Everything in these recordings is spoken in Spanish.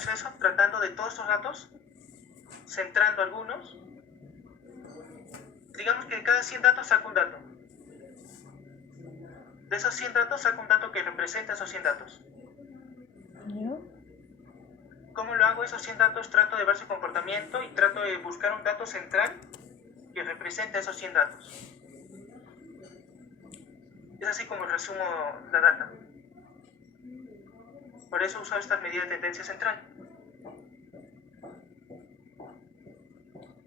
proceso tratando de todos estos datos, centrando algunos. Digamos que de cada 100 datos saco un dato. De esos 100 datos saco un dato que representa esos 100 datos. ¿Cómo lo hago? Esos 100 datos trato de ver su comportamiento y trato de buscar un dato central que represente esos 100 datos. Es así como resumo la data. Por eso uso esta medida de tendencia central.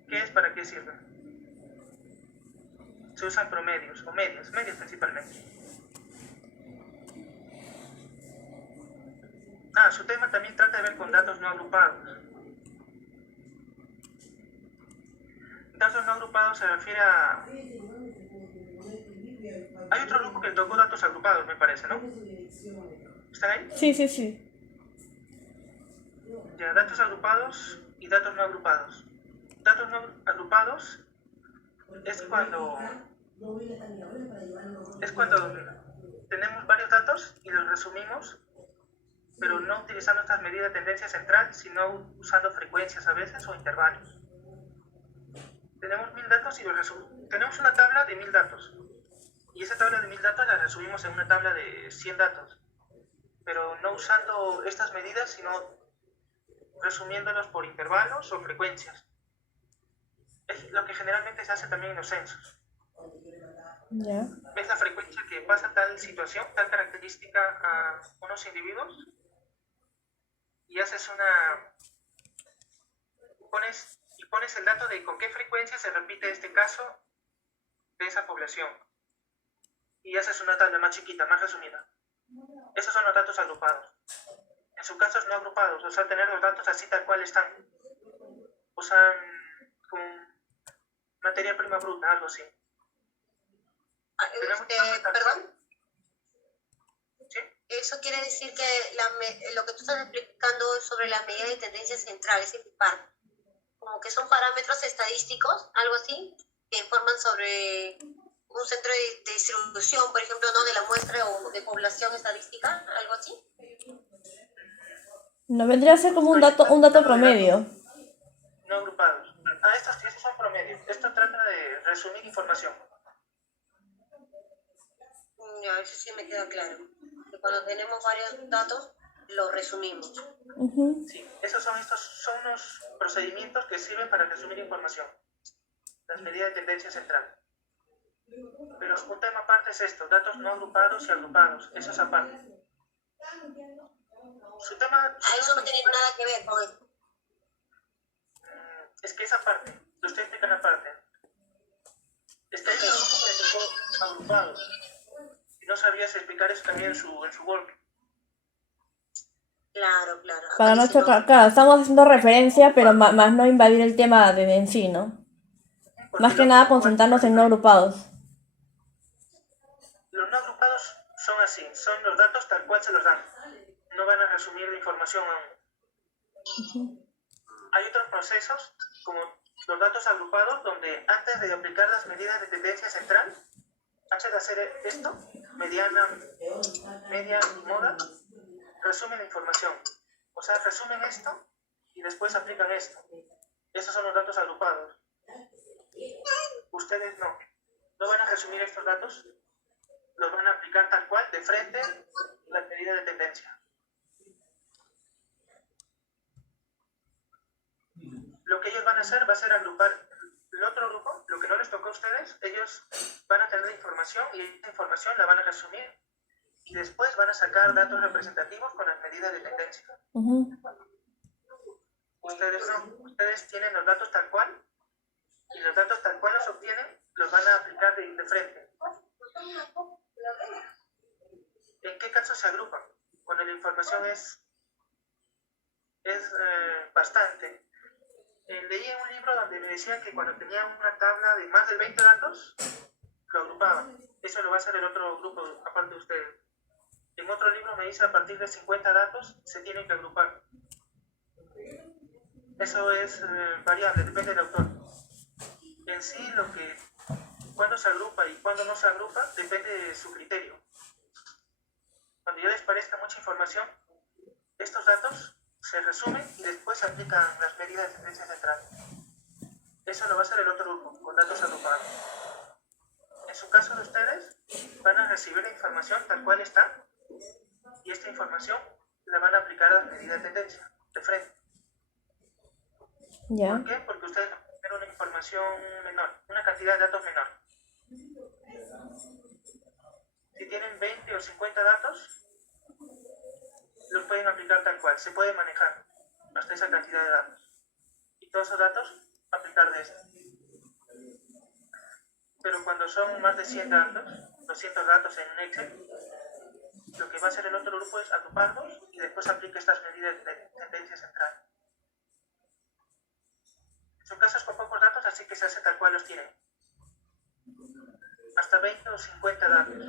¿Qué es? ¿Para qué sirve? Se usan promedios, o medios principalmente. Su tema también trata de ver con datos no agrupados. Datos no agrupados se refiere a... Hay otro grupo que tocó datos agrupados, me parece, ¿no? ¿Están ahí? Sí. Ya, datos agrupados y datos no agrupados. Datos no agrupados es cuando tenemos varios datos y los resumimos, pero no utilizando estas medidas de tendencia central, sino usando frecuencias a veces o intervalos. Tenemos 1000 datos y los resumimos. Tenemos una tabla de 1000 datos. Y esa tabla de 1000 datos la resumimos en una tabla de 100 datos. Pero no usando estas medidas, sino resumiéndolos por intervalos o frecuencias. Es lo que generalmente se hace también en los censos. ¿Ves la frecuencia que pasa tal situación, tal característica a unos individuos? Y haces pones el dato de con qué frecuencia se repite este caso de esa población. Y haces una tabla más chiquita, más resumida. Esos son los datos agrupados. En su caso no agrupados, o sea, tener los datos así tal cual están. Usan como materia prima bruta, algo así. ¿Perdón? ¿Sí? Eso quiere decir que lo que tú estás explicando sobre la medida de tendencia central, ese par, como que son parámetros estadísticos, algo así, que informan sobre un centro de distribución, por ejemplo, ¿no? De la muestra o de población estadística, algo así. No vendría a ser como un dato promedio. No agrupados. Estos son promedios. Esto trata de resumir información. Ya, eso sí me queda claro. Que cuando tenemos varios datos, los resumimos. Sí, estos son unos procedimientos que sirven para resumir información. Las medidas de tendencia central. Pero un tema aparte es esto, datos no agrupados y agrupados. Eso es aparte. Eso no tiene nada que ver con esto. Es que esa parte, lo estoy explicando aparte. Está ahí un grupo que tocó agrupados. Y no sabías explicar eso también en su work. Claro. Para no chocar, claro, estamos haciendo referencia, pero más no invadir el tema en sí, ¿no? Más que nada concentrarnos en no agrupados. Los no agrupados son así, son los datos tal cual se los dan. No van a resumir la información aún. Hay otros procesos, como los datos agrupados, donde antes de aplicar las medidas de tendencia central, antes de hacer esto, mediana, media y moda, resumen la información. O sea, resumen esto y después aplican esto. Esos son los datos agrupados. Ustedes no van a resumir estos datos, los van a aplicar tal cual, de frente, las medidas de tendencia. Lo que ellos van a hacer va a ser agrupar el otro grupo, lo que no les tocó a ustedes, ellos van a tener información y esa información la van a resumir y después van a sacar datos representativos con las medidas de tendencia. Ustedes no, ustedes tienen los datos tal cual y los datos tal cual los obtienen, los van a aplicar de frente. ¿En qué casos se agrupan? Cuando la información es bastante. Leí en un libro donde me decían que cuando tenían una tabla de más de 20 datos, lo agrupaban. Eso lo va a hacer el otro grupo, aparte de ustedes. En otro libro me dice a partir de 50 datos se tienen que agrupar. Eso es variable, depende del autor. En sí, cuándo se agrupa y cuándo no se agrupa, depende de su criterio. Cuando ya les parezca mucha información, estos datos se resumen y después se aplican las medidas de tendencia central. Eso lo va a hacer el otro grupo, con datos agrupados. En su caso de ustedes, van a recibir la información tal cual está y esta información la van a aplicar a la medida de tendencia, de frente. Ya. ¿Por qué? Porque ustedes van a tener una información menor, una cantidad de datos menor. Si tienen 20 o 50 datos, los pueden aplicar tal cual, se puede manejar hasta esa cantidad de datos. Y todos esos datos, aplicar de esto. Pero cuando son más de 100 datos, 200 datos en un Excel, lo que va a hacer el otro grupo es agruparlos y después aplica estas medidas de tendencia central. En su caso es con pocos datos, así que se hace tal cual los tienen. Hasta 20 o 50 datos.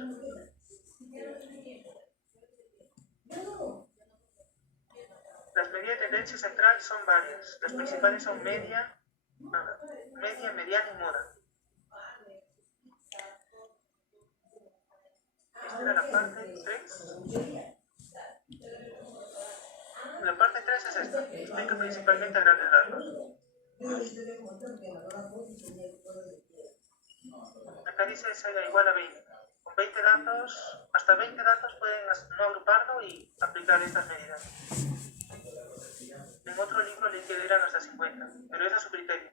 Las medidas de tendencia central son varias. Las principales son media, mediana y moda. Esta era la parte 3. La parte 3 es esta. Explica principalmente a grandes rasgos. Acá dice será igual a 20. Con 20 datos, hasta 20 datos pueden no agruparlo y aplicar estas medidas. En otro libro le dirán hasta 50, pero es a su criterio.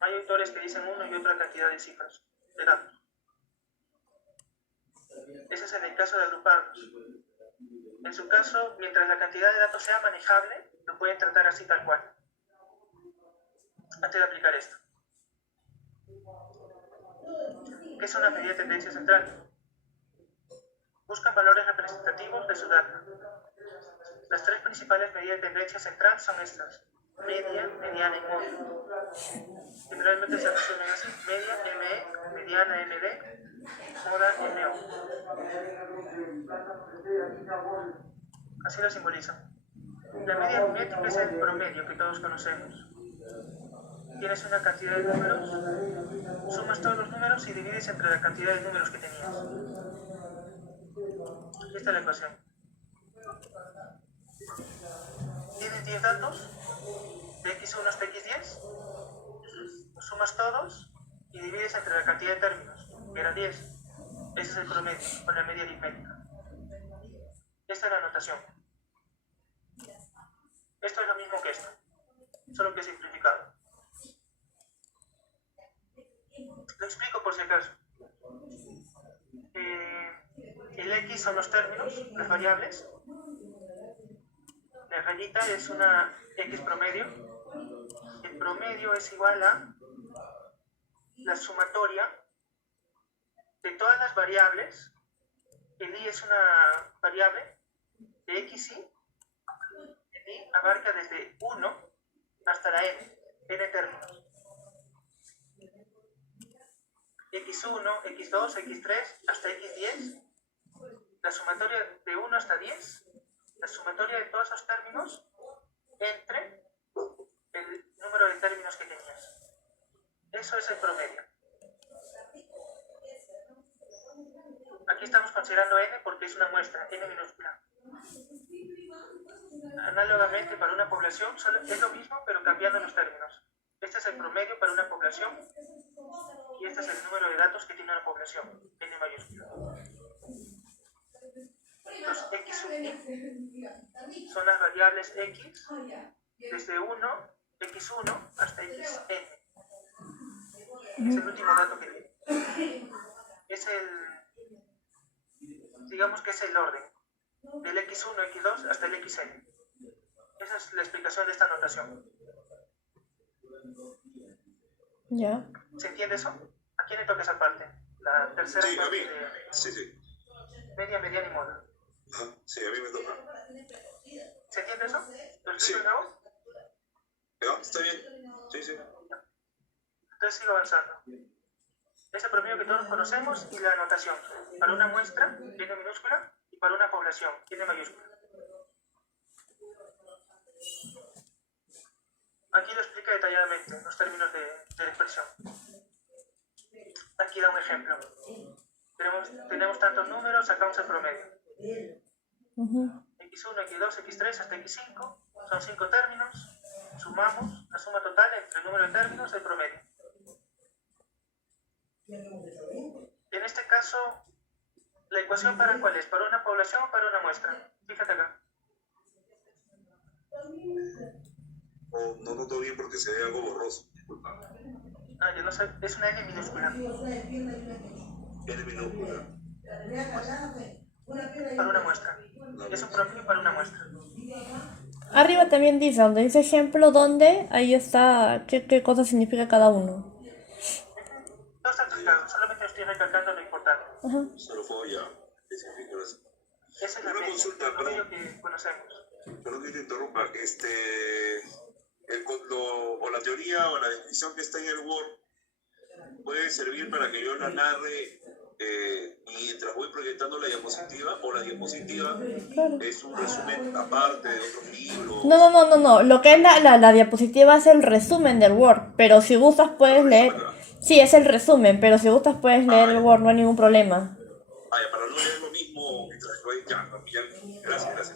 Hay autores que dicen una y otra cantidad de cifras, de datos. Ese es en el caso de agruparlos. En su caso, mientras la cantidad de datos sea manejable, lo pueden tratar así tal cual, antes de aplicar esto. ¿Qué es una medida de tendencia central? Buscan valores representativos de su data. Las tres principales medidas de tendencia central son estas: media, mediana y moda. Generalmente se resumen así: media, ME, mediana, MD, moda, MO. Así lo simbolizan. La media aritmética es el promedio que todos conocemos. Tienes una cantidad de números, sumas todos los números y divides entre la cantidad de números que tenías. Esta es la ecuación. Tienes 10 datos, de x1 hasta x10, los sumas todos y divides entre la cantidad de términos, que era 10. Ese es el promedio, con la media aritmética. Esta es la notación. Esto es lo mismo que esto, solo que simplificado. Lo explico por si acaso. El x son los términos, las variables. La rayita es una x promedio. El promedio es igual a la sumatoria de todas las variables. El i es una variable de x y. El i abarca desde 1 hasta la n términos. x1, x2, x3 hasta x10. La sumatoria de 1 hasta 10. La sumatoria de todos esos términos entre el número de términos que tenías. Eso es el promedio. Aquí estamos considerando n porque es una muestra, n minúscula. Análogamente para una población es lo mismo pero cambiando los términos. Este es el promedio para una población y este es el número de datos que tiene una población, n mayúscula. Los x sub i son las variables x desde 1, x1 hasta xn. Es el último dato que tiene. Es digamos que es el orden del x1, x2 hasta el xn. Esa es la explicación de esta notación. Ya. ¿Se entiende eso? ¿A quién le toca esa parte? La tercera Sí, a parte mí. de Sí. media, mediana y moda. Sí, a mí me toca. ¿Se entiende eso? ¿Lo explico Sí. de nuevo? ¿No? ¿Está bien? Sí. Entonces sigo avanzando. Es el promedio que todos conocemos y la anotación. Para una muestra, n minúscula, y para una población, n mayúscula. Aquí lo explica detalladamente, los términos de la expresión. Aquí da un ejemplo. Tenemos tantos números, sacamos el promedio. Ujú. x1, x2, x3 hasta x5 Son 5 términos, sumamos la suma total entre el número de términos y el promedio. En este caso, ¿la ecuación para cuál es? ¿Para una población o para una muestra? Fíjate acá. Oh, no noto bien porque se ve algo borroso. Disculpa. Ah, yo no sé, es una N minúscula. N minúscula. Para una muestra. Es un promedio para una muestra. Arriba también dice, donde dice ejemplo, ¿dónde? Ahí está qué cosa significa cada uno. No está explicado, solamente estoy recalcando lo importante. Ajá. Solo fue ya. Especifico eso. Esa es la Una media, consulta, el promedio perdón. que conocemos. Perdón que te interrumpa. O la teoría o la definición que está en el Word puede servir para que yo la narre mientras voy proyectando la diapositiva, o la diapositiva Claro. es un resumen aparte de otros libros. No. Lo que es la diapositiva es el resumen del Word, pero si gustas puedes leer. Sí, es el resumen, pero si gustas puedes leer el Word, no hay ningún problema. Ya, para no leer lo mismo mientras voy. Ya, gracias.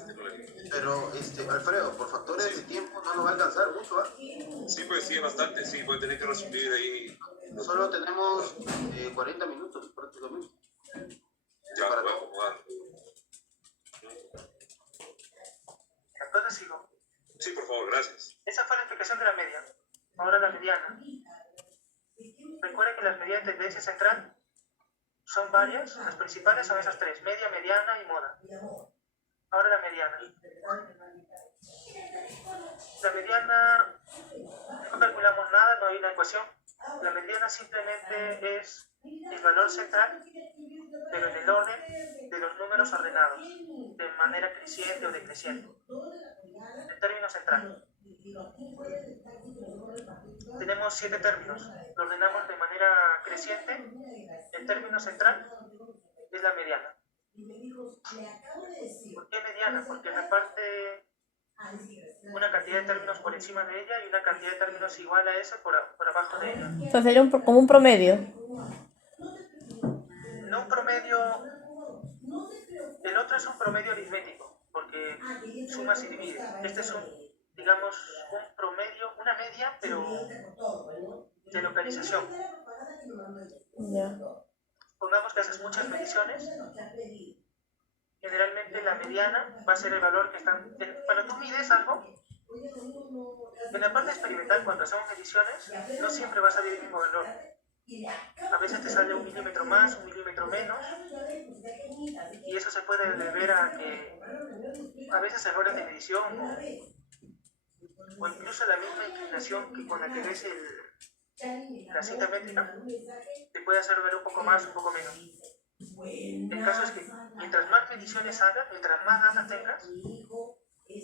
Pero, Alfredo, por factores de tiempo no nos va a alcanzar mucho, ¿ah? Sí, pues sí, es bastante, sí, voy a tener que resumir ahí. Solo tenemos 40 minutos prácticamente. Ya, Para voy a todo. acomodar. Entonces sigo. Sí, por favor, gracias. Esa fue la explicación de la media. Ahora la mediana. Recuerda que las medidas de tendencia central son varias. Las principales son esas tres: media, mediana y moda. Ahora la mediana. La mediana, no calculamos nada, no hay una ecuación. La mediana simplemente es el valor central, pero en el orden de los números ordenados, de manera creciente o decreciente. El término central. Tenemos 7 términos. Lo ordenamos de manera creciente. El término central es la mediana. ¿Por qué mediana? Porque reparte una cantidad de términos por encima de ella y una cantidad de términos igual a esa por abajo de ella. O sea, sería como un promedio. No un promedio. El otro es un promedio aritmético, porque sumas y divides. Este es digamos, un promedio, una media, pero de localización. Ya. Pongamos que haces muchas mediciones. Generalmente la mediana va a ser el valor que están. Cuando tú mides algo, en la parte experimental, cuando hacemos mediciones, no siempre va a salir el mismo valor. A veces te sale 1 milímetro más, 1 milímetro menos, y eso se puede deber a que a veces errores de medición o incluso la misma inclinación que con la que ves la cinta métrica te puede hacer ver un poco más, un poco menos. El caso es que mientras más mediciones hagas, mientras más data tengas,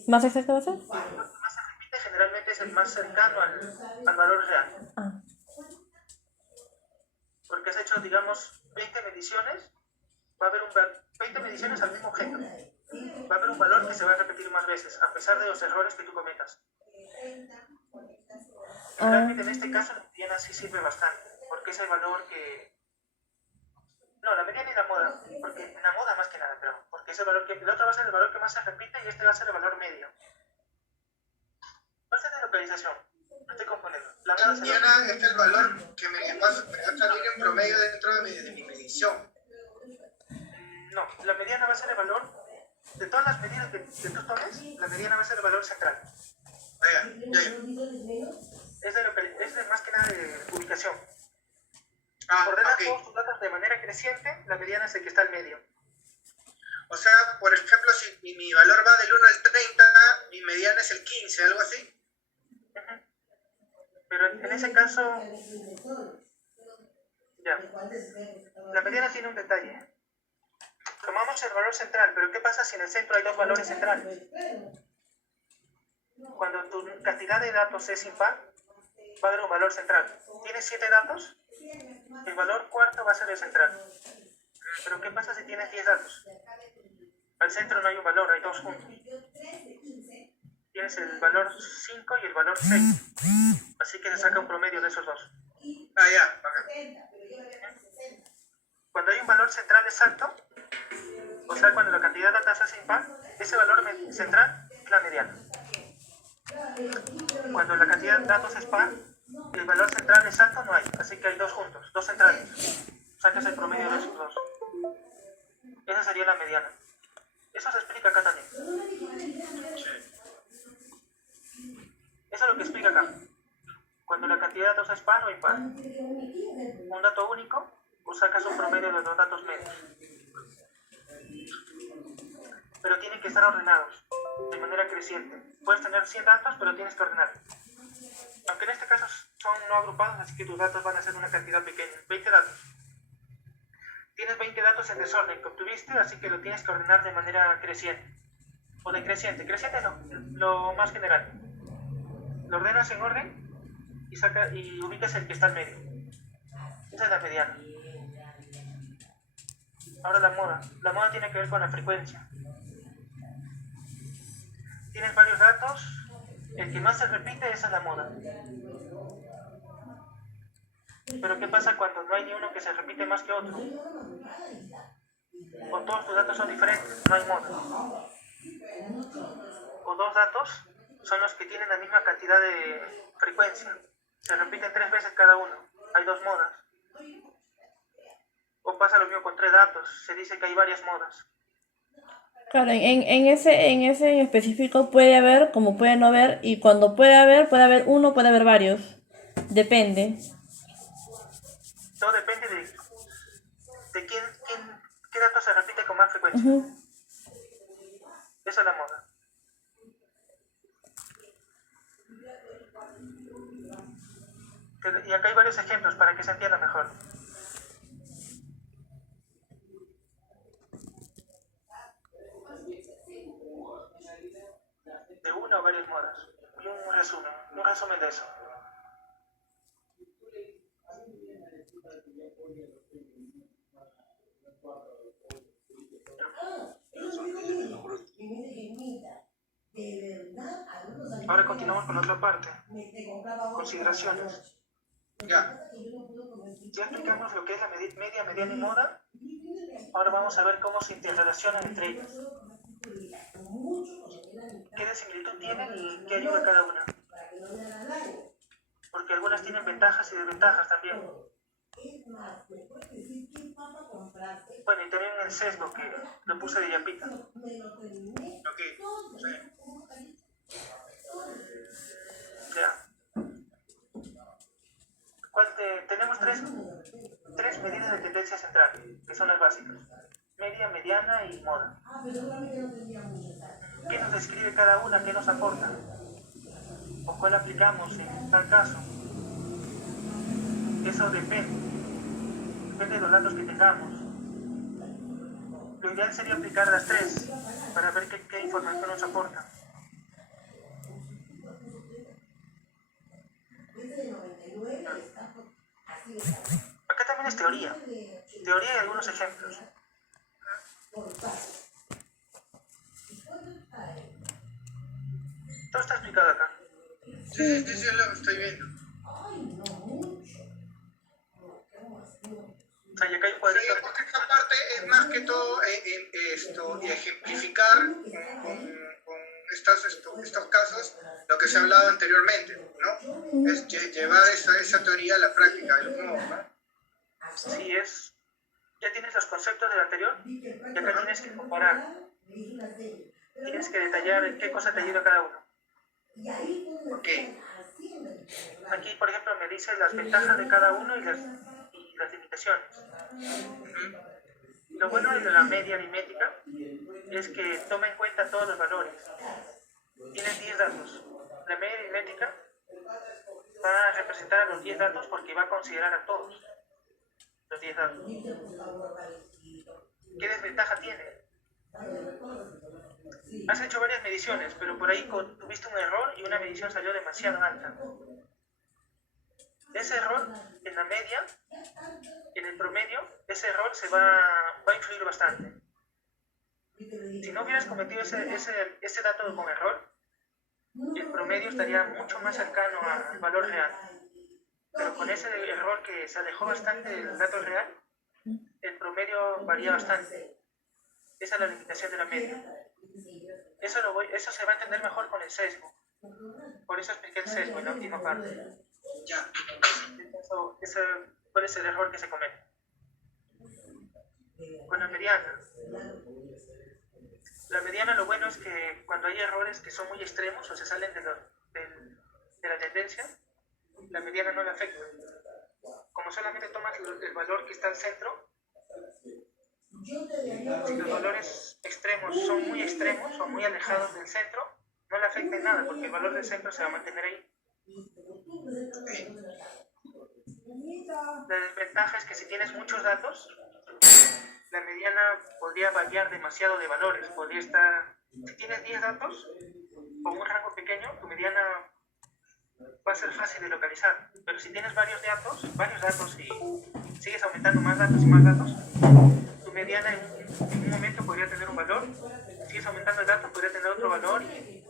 ¿Más exacto va a ser? el valor que más se repite generalmente es el más cercano al valor real. Ah. Porque has hecho, digamos, 20 mediciones, va a haber 20 mediciones al mismo objeto. Va a haber un valor que se va a repetir más veces, a pesar de los errores que tú cometas. Generalmente en este caso la mediana sí sirve bastante, porque es el valor que... No, la mediana y la moda, porque la moda más que nada, pero porque es el valor que... El otro va a ser el valor que más se repite y este va a ser el valor medio. Base de localización, no estoy componiendo. La La moda se mediana es el valor que me va a salir en promedio dentro de mi medición. No, la mediana va a ser el valor de todas las medidas que tú tomes, la mediana va a ser el valor central. Ya. Es de más que nada de ubicación. Ah, Ordenas ok. todos tus datos de manera creciente, la mediana es el que está al medio. O sea, por ejemplo, si mi valor va del 1 al 30, mi mediana es el 15, algo así. Pero en ese caso, ya, la mediana tiene un detalle. Tomamos el valor central, pero ¿qué pasa si en el centro hay dos valores centrales? Cuando tu cantidad de datos es impar, va a haber un valor central. Tienes 7 datos, el valor cuarto va a ser el central. Pero ¿qué pasa si tienes 10 datos? Al centro no hay un valor, hay dos juntos. Tienes el valor 5 y el valor 6. Así que se saca un promedio de esos dos. Ah, ya, bacán. Cuando hay un valor central exacto, o sea, cuando la cantidad de datos es impar, ese valor central es la mediana. cuando la cantidad de datos es par, el valor central exacto no hay, así que hay dos juntos, dos centrales. Sacas el promedio de esos dos. Esa sería la mediana. Eso se explica acá también. Eso es lo que explica acá. Cuando la cantidad de datos es par o impar. Un dato único, o sacas un promedio de los datos medios. Pero tienen que estar ordenados, de manera creciente. Puedes tener 100 datos, pero tienes que ordenar. Aunque en este caso son no agrupados, así que tus datos van a ser una cantidad pequeña. 20 datos. Tienes 20 datos en desorden que obtuviste, así que lo tienes que ordenar de manera creciente. O decreciente. Creciente es lo más general. Lo ordenas en orden y ubicas el que está en medio. Esa es la mediana. Ahora la moda. La moda tiene que ver con la frecuencia. Tienes varios datos, el que más se repite, esa es la moda. Pero ¿qué pasa cuando no hay ni uno que se repite más que otro? O todos tus datos son diferentes, no hay moda. O dos datos son los que tienen la misma cantidad de frecuencia. Se repiten 3 veces cada uno, hay 2 modas. O pasa lo mismo con 3 datos, se dice que hay varias modas. Claro, en ese en específico puede haber, como puede no haber, y cuando puede haber uno, puede haber varios. Depende. Todo depende de qué dato se repite con más frecuencia. Esa es la moda. Y acá hay varios ejemplos para que se entienda mejor. De una o varias modas. Y un resumen de eso. Ahora continuamos con la otra parte. Consideraciones. Ya. Ya explicamos lo que es la media, mediana y moda. Ahora vamos a ver cómo se interrelacionan entre ellas. ¿Qué de similitud tienen y qué ayuda cada una? Porque algunas tienen ventajas y desventajas también. Bueno, y también el sesgo, que lo puse de yapita. Ok. Sí. Ya. Tenemos tres medidas de tendencia central, que son las básicas. Media, mediana y moda. ¿Qué nos describe cada una? ¿Qué nos aporta? ¿O cuál aplicamos en tal caso? Eso depende de los datos que tengamos. Lo ideal sería aplicar las 3 para ver qué información nos aporta. Acá también es teoría. Teoría y algunos ejemplos. Todo está explicado acá. Sí, lo estoy viendo. O sea, y acá hay un O sea, cuadrito. digamos que esta parte es más que todo ejemplificar con estos casos lo que se ha hablado anteriormente, ¿no? Es llevar esa teoría a la práctica de los modos, ¿no? Sí, ya tienes los conceptos del anterior y acá tienes que comparar. Tienes que detallar en qué cosa te ayuda cada uno. Ok. Aquí, por ejemplo, me dice las ventajas de cada uno y las limitaciones. Lo bueno de la media aritmética es que toma en cuenta todos los valores. Tienes 10 datos. La media aritmética va a representar a los 10 datos porque va a considerar a todos los 10 datos. ¿Qué desventaja tiene? Has hecho varias mediciones, pero por ahí tuviste un error y una medición salió demasiado alta. Ese error en la media, en el promedio, ese error va a influir bastante. Si no hubieras cometido ese dato con error, el promedio estaría mucho más cercano al valor real. Pero con ese error que se alejó bastante del dato real, el promedio varía bastante. Esa es la limitación de la media. Eso se va a entender mejor con el sesgo. Por eso expliqué el sesgo en la última parte. Ya. Ese puede ser el error que se comete. Con la mediana. La mediana lo bueno es que cuando hay errores que son muy extremos o se salen de la tendencia, la mediana no la afecta. Como solamente tomas el valor que está al centro, si los valores extremos son muy extremos o muy alejados del centro, no le afecta en nada porque el valor del centro se va a mantener ahí. La desventaja es que si tienes muchos datos, la mediana podría variar demasiado de valores. Podría estar, si tienes 10 datos con un rango pequeño, tu mediana va a ser fácil de localizar. Pero si tienes varios datos y sigues aumentando más datos y más datos, tu mediana en un momento podría tener un valor, sigues aumentando el dato, podría tener otro valor y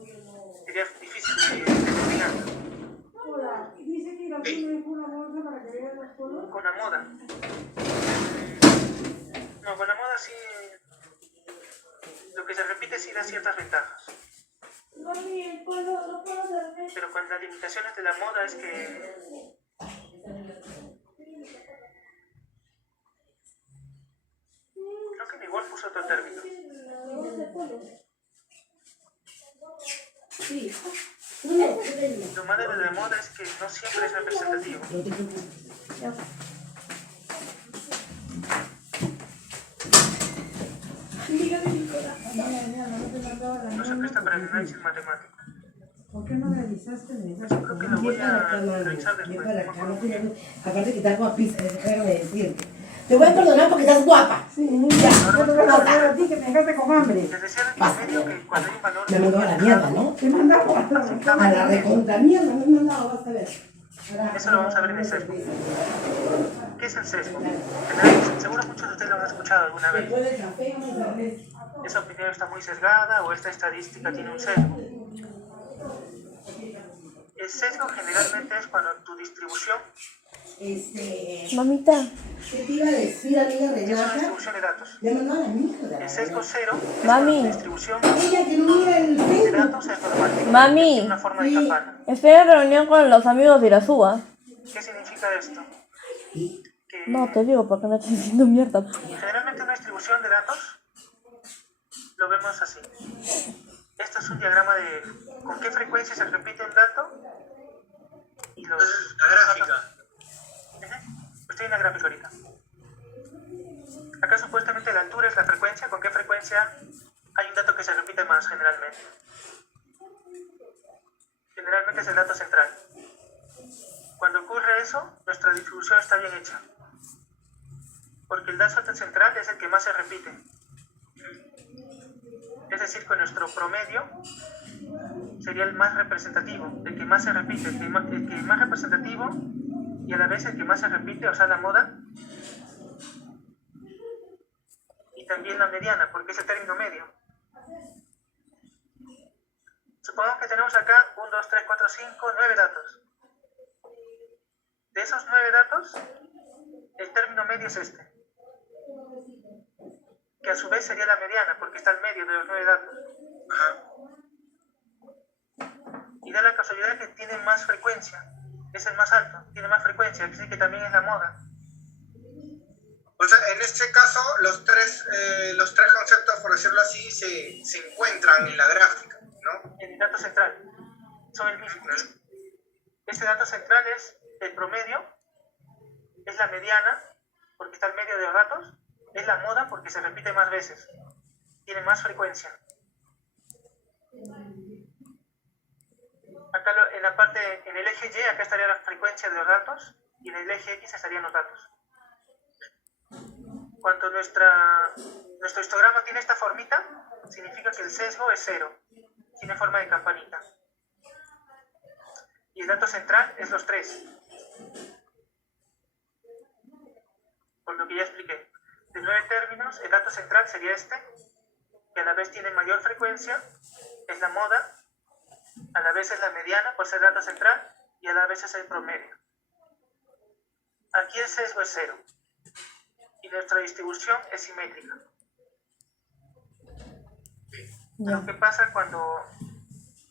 sería difícil de determinar. Con la moda. No, con la moda sí, lo que se repite sí da ciertas ventajas. Pero con las limitaciones de la moda es que creo que mi igual puso otro término. Lo malo de la moda es que no siempre es representativo. No se presta para el análisis matemático. ¿Por qué no me avisaste? Eso creo que lo voy a revisar después. Aparte que estás guapísima, déjame decirte. Te voy a perdonar porque estás guapa. Sí, ya. No te voy a perdonar a ti que me dejaste con hambre. Les decía al medio que cuando hay un valor... Me mandó a la mierda, ¿no? Te mandamos a la recontra mierda, me han mandado, vas a ver. Eso lo vamos a ver en el sesgo. ¿Qué es el sesgo? Seguro muchos de ustedes lo han escuchado alguna vez. Después del café, vamos a ver. Esa opinión está muy sesgada o esta estadística tiene un sesgo. El sesgo generalmente es cuando tu distribución Mamita. ¿qué te iba a decir, amiga es una Renata? distribución de datos. Le mandó a la mierda. El sesgo cero es Mami. cuando tu distribución Ella que no mira el de Facebook. datos es normal. Mami. Es una forma de campana. Estoy en reunión con los amigos de Irazúa. ¿Qué significa esto? Que No, te digo porque me estoy diciendo mierda. generalmente una distribución de datos lo vemos así. Esto es un diagrama de con qué frecuencia se repite un dato y los... La gráfica. Estoy en la gráfica ahorita. Acá supuestamente la altura es la frecuencia, con qué frecuencia hay un dato que se repite más generalmente. Generalmente es el dato central. Cuando ocurre eso, nuestra distribución está bien hecha. Porque el dato central es el que más se repite. Es decir, que nuestro promedio sería el más representativo, el que más se repite, el que más representativo y a la vez el que más se repite, o sea, la moda. Y también la mediana, porque es el término medio. Supongamos que tenemos acá 1, 2, 3, 4, 5, 9 datos. De esos 9 datos, el término medio es este. Que a su vez sería la mediana, porque está al medio de los 9 datos. Y da la casualidad que tiene más frecuencia. Es el más alto, tiene más frecuencia, es decir que también es la moda. O sea, en este caso, los tres conceptos, por decirlo así, se encuentran en la gráfica, ¿no? En el dato central son el mismo. Este dato central es el promedio, es la mediana, porque está al medio de los datos, es la moda porque se repite más veces, tiene más frecuencia. Acá en el eje Y, acá estaría la frecuencia de los datos, y en el eje X estarían los datos. Cuando nuestro histograma tiene esta formita, significa que el sesgo es 0, tiene forma de campanita. Y el dato central es los 3. Por lo que ya expliqué. De 9 términos, el dato central sería este, que a la vez tiene mayor frecuencia, es la moda, a la vez es la mediana por ser dato central y a la vez es el promedio. Aquí el sesgo es 0 y nuestra distribución es simétrica. Lo que pasa cuando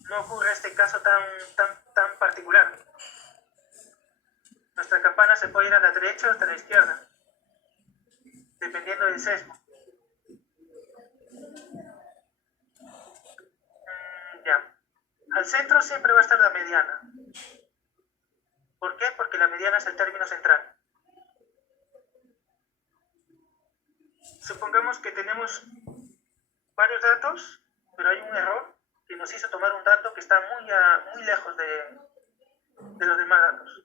no ocurre este caso tan particular. Nuestra campana se puede ir a la derecha o hasta la izquierda, dependiendo del sesgo. Ya. Al centro siempre va a estar la mediana. ¿Por qué? Porque la mediana es el término central. Supongamos que tenemos varios datos, pero hay un error que nos hizo tomar un dato que está muy lejos de los demás datos.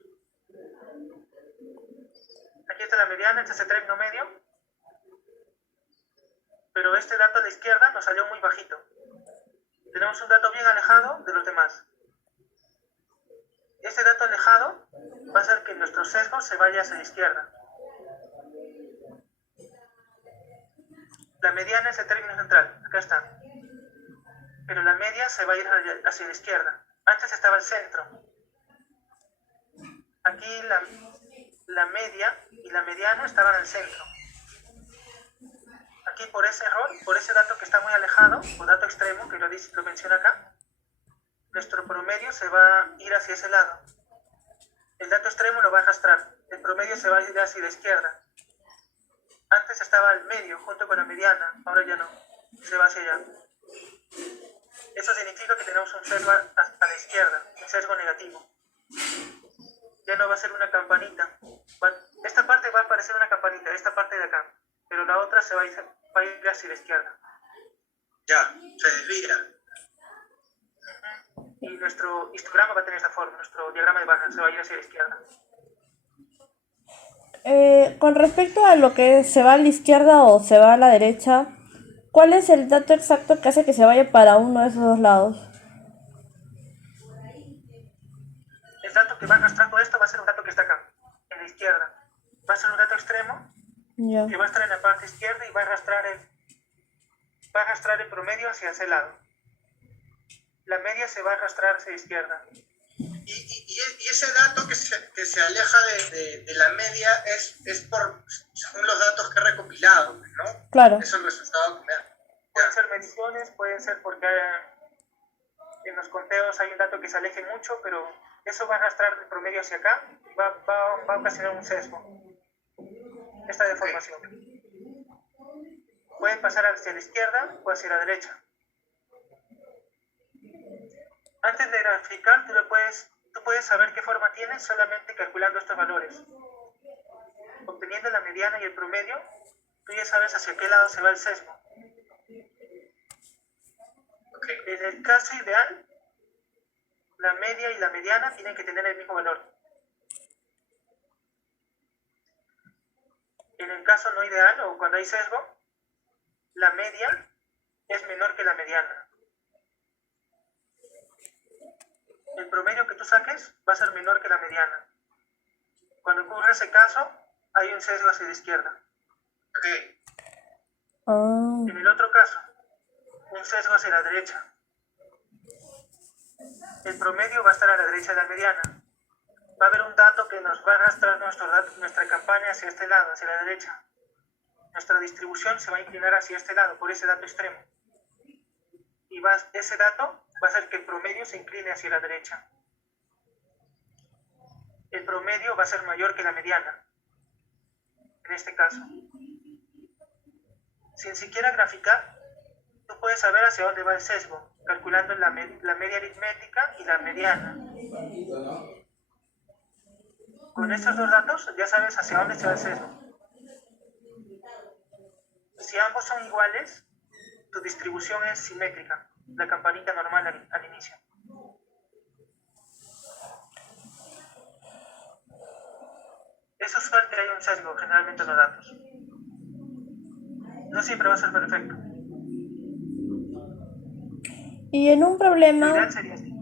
Aquí está la mediana, este es el término medio, pero este dato a la izquierda nos salió muy bajito. Tenemos un dato bien alejado de los demás. Este dato alejado va a hacer que nuestro sesgo se vaya hacia la izquierda. La mediana es el término central, acá está. Pero la media se va a ir hacia la izquierda. Antes estaba el centro. Aquí la media y la mediana estaban al centro. Aquí por ese error, por ese dato que está muy alejado, o dato extremo, que lo menciona acá, nuestro promedio se va a ir hacia ese lado. El dato extremo lo va a arrastrar. El promedio se va a ir hacia la izquierda. Antes estaba al medio, junto con la mediana, ahora ya no. Se va hacia allá. Eso significa que tenemos un sesgo a la izquierda, un sesgo negativo. Ya no va a ser una campanita. Esta parte va a parecer una campanita, esta parte de acá. Pero la otra va a ir hacia la izquierda. Ya, se desvía. Y nuestro histograma va a tener esta forma, nuestro diagrama de barra se va a ir hacia la izquierda. Con respecto a lo que se va a la izquierda o se va a la derecha, ¿cuál es el dato exacto que hace que se vaya para uno de esos dos lados? El dato que va a arrastrar todo esto va a ser un dato que está acá, en la izquierda. Va a ser un dato extremo Ya. que va a estar en la parte izquierda y va a arrastrar el promedio hacia ese lado. La media se va a arrastrar hacia la izquierda. Y ese dato que se aleja de la media son los datos que he recopilado, ¿no? Claro. Es el resultado que me da. Pueden ser mediciones, pueden ser porque en los conteos hay un dato que se aleje mucho, pero eso va a arrastrar el promedio hacia acá y va a ocasionar un sesgo. Esta deformación. Puede pasar hacia la izquierda o hacia la derecha. Antes de graficar, tú puedes saber qué forma tiene solamente calculando estos valores. Obteniendo la mediana y el promedio, tú ya sabes hacia qué lado se va el sesgo. Okay. En el caso ideal, la media y la mediana tienen que tener el mismo valor. En el caso no ideal, o cuando hay sesgo, la media es menor que la mediana. El promedio que tú saques va a ser menor que la mediana. Cuando ocurre ese caso, hay un sesgo hacia la izquierda. Okay. En el otro caso, un sesgo hacia la derecha. El promedio va a estar a la derecha de la mediana. Va a haber un dato que nos va a arrastrar nuestra campaña hacia este lado, hacia la derecha. Nuestra distribución se va a inclinar hacia este lado, por ese dato extremo. Y ese dato va a hacer que el promedio se incline hacia la derecha. El promedio va a ser mayor que la mediana, en este caso. Sin siquiera graficar, tú puedes saber hacia dónde va el sesgo, calculando la media aritmética y la mediana. Con estos dos datos ya sabes hacia dónde se va el sesgo. Si ambos son iguales, tu distribución es simétrica, la campanita normal al inicio. Es usual que haya un sesgo generalmente en los datos. No siempre va a ser perfecto. Y en un Lo problema, ideal sería así.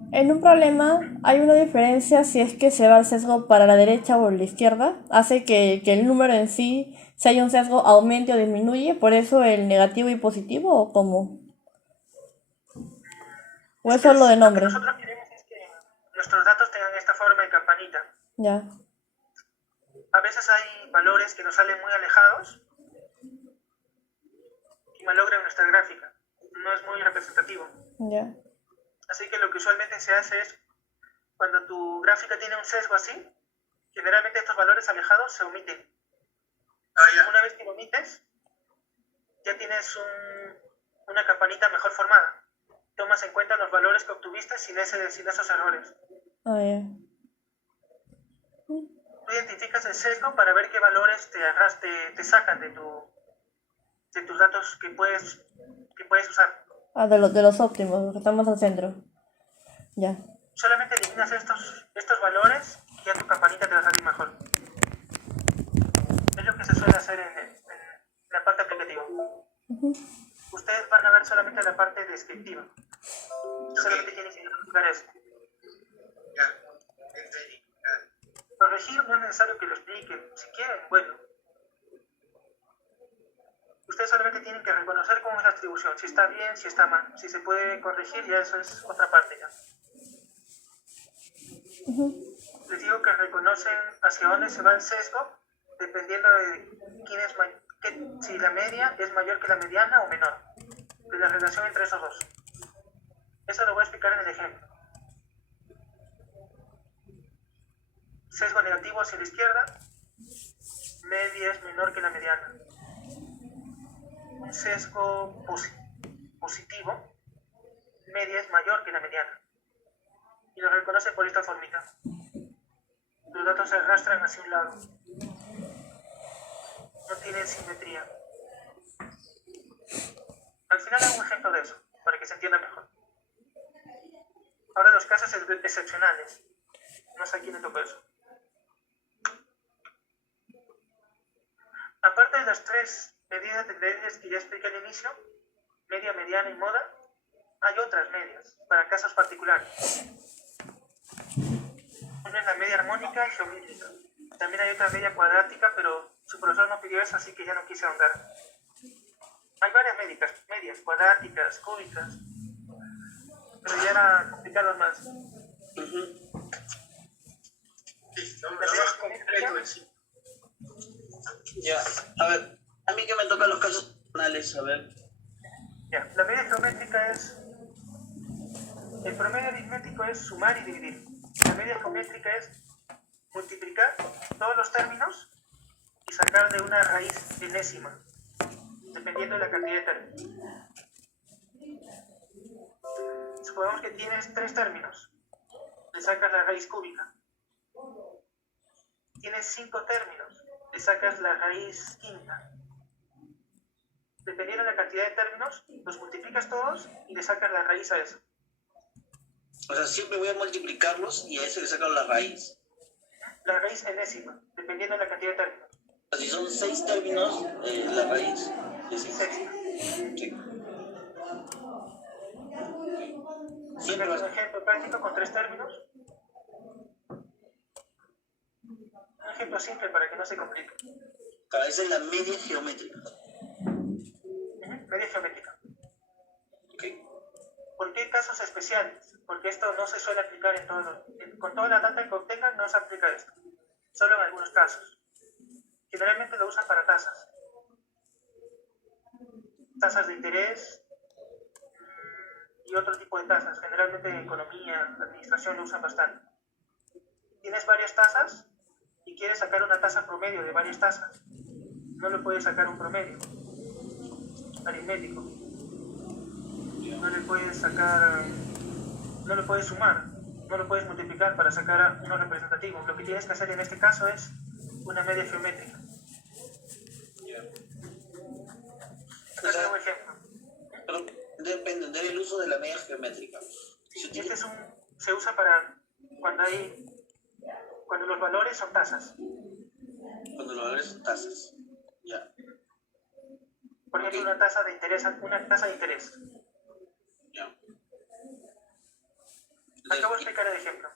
hay una diferencia si es que se va el sesgo para la derecha o la izquierda. Hace que el número en sí, si hay un sesgo, aumente o disminuye. Por eso el negativo y positivo, ¿o cómo? ¿O es solo de Lo que nombre? nosotros queremos es que nuestros datos tengan esta forma de campanita. Ya. A veces hay valores que nos salen muy alejados y malogran nuestra gráfica. No es muy representativo. Ya. Así que lo que usualmente se hace es, cuando tu gráfica tiene un sesgo así, generalmente estos valores alejados se omiten. Una vez que lo omites, ya tienes una campanita mejor formada. Tomas en cuenta los valores que obtuviste sin esos errores. Ah, ya. Tú identificas el sesgo para ver qué valores te sacan de tus datos que puedes usar. Ah, de los óptimos, los que están más al centro. Ya. Solamente eliminas estos valores y ya tu campanita te va a salir mejor. Es lo que se suele hacer en la parte aplicativa. Ustedes van a ver solamente la parte descriptiva. Solamente tienen que identificar eso. Ya, entendí. Corregir no es necesario que lo expliquen. Si quieren, bueno. Ustedes solamente tienen que reconocer cómo es la distribución, si está bien, si está mal. Si se puede corregir, ya eso es otra parte ya. Les digo que reconocen hacia dónde se va el sesgo dependiendo de si la media es mayor que la mediana o menor, de la relación entre esos dos. Eso lo voy a explicar en el ejemplo. Sesgo negativo hacia la izquierda, media es menor que la mediana. Un sesgo positivo, media es mayor que la mediana. Y lo reconoce por esta formita. Los datos se arrastran hacia un lado. No tienen simetría. Al final hago un ejemplo de eso, para que se entienda mejor. Ahora los casos excepcionales. No sé a quién le tocó eso. Aparte de las tres medidas de tendencias que ya expliqué al inicio, media, mediana y moda, hay otras medias, para casos particulares. Una es la media armónica y geométrica. También hay otra media cuadrática, pero su profesor no pidió eso, así que ya no quise ahondar. Hay varias medias cuadráticas, cúbicas, pero ya era complicado más. Sí, lo más completo en sí. Ya, a ver, a mí que me tocan los casos personales, a ver. Ya, la media geométrica es... El promedio aritmético es sumar y dividir. La media geométrica es multiplicar todos los términos y sacar de una raíz enésima, dependiendo de la cantidad de términos. Supongamos que tienes 3 términos, le sacas la raíz cúbica. Tienes 5 términos, le sacas la raíz quinta. Dependiendo de la cantidad de términos, los multiplicas todos y le sacas la raíz a eso. O sea, siempre voy a multiplicarlos y a eso le saco la raíz. La raíz enésima, dependiendo de la cantidad de términos. O sea, si son 6 términos, la raíz es Sexta. sí. Siempre un ejemplo práctico con 3 términos. Un ejemplo simple para que no se complique. Claro, esa es la media geométrica. Media geométrica. Okay. ¿Por qué casos especiales? Porque esto no se suele aplicar con toda la data que obtengan no se aplica esto. Solo en algunos casos. Generalmente lo usan para tasas. Tasas de interés y otro tipo de tasas. Generalmente en economía, administración lo usan bastante. Tienes varias tasas y quieres sacar una tasa promedio de varias tasas. No le puedes sacar un promedio aritmético. No le puedes sacar, no lo puedes sumar, no lo puedes multiplicar para sacar uno representativo. Lo que tienes que hacer en este caso es una media geométrica. Este es un ejemplo. Pero debe entender el uso de la media geométrica. Sí, este se usa para cuando los valores son tasas. Cuando los valores son tasas. Ya. Por ejemplo, una tasa de interés. Ya. Acabo de explicar el ejemplo.